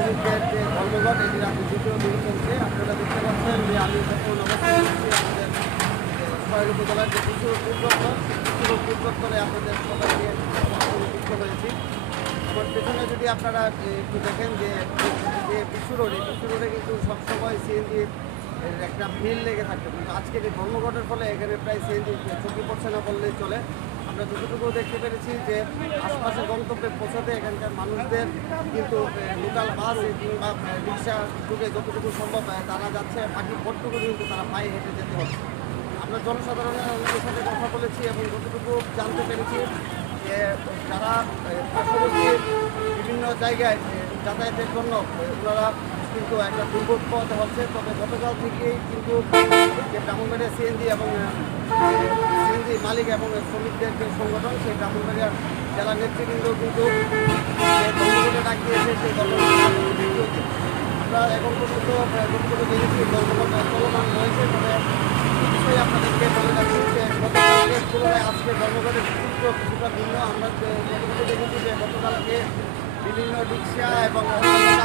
শ্রমিকদের যে ধর্মঘট এটি রাতে দ্বিতীয় দিন চলছে। আপনারা দেখতে পাচ্ছেন যে আমি যখন অবস্থান করছি আমাদের ছয় উপজেলার যে কৃষি উদ্যোক্তর কৃষি উদ্যোক্তরে আপনাদের সবাইকে যুক্ত হয়েছি। আমার পেছনে যদি আপনারা একটু দেখেন যে বিশ্ব রোড এই বিশ্ব রোডে কিন্তু সবসময় সিএনজি একটা ভিড় লেগে থাকতো, কিন্তু আজকের এই ধর্মঘটের ফলে এখানে প্রায় সিএনজি চোখে পড়ছে না বললেই চলে। আমরা যতটুকু দেখতে পেরেছি যে আশপাশের গন্তব্যে পৌঁছাতে এখানকার মানুষদের কিন্তু লোকাল বাস কিংবা রিক্সা যুগে যতটুকু সম্ভব তারা যাচ্ছে, বাকি ভোটটুকু কিন্তু তারা পায়ে হেঁটে যেতে হচ্ছে। আমরা জনসাধারণের সাথে কথা বলেছি এবং যতটুকু জানতে পেরেছি যে যারা পার্শ্ববর্তী বিভিন্ন জায়গায় যাতায়াতের জন্য ওনারা কিন্তু একটা দুর্ভোগ পোহাতে হচ্ছে। তবে গতকাল থেকেই কিন্তু যে ব্রাহ্মণবাড়িয়া সিএনজি এবং সিএনজি মালিক এবং শ্রমিকদের যে সংগঠন সেই ব্রাহ্মণবাড়িয়ার জেলা নেতৃবৃন্দ কিন্তু ধর্মঘটে ডাক দিয়েছে। সেই ধর্মঘট আমরা এখন পর্যন্ত যতটুকু দেখেছি ধর্মঘট চলমান রয়েছে। তবে বিষয়ে আপনাদেরকে বলে রাখছি যে গতকালের তুলনায় আজকে ধর্মঘটের চিত্র কিছুটা ভিন্ন। আমরা যতটুকু দেখেছি যে গতকালকে বিভিন্ন রিক্সা এবং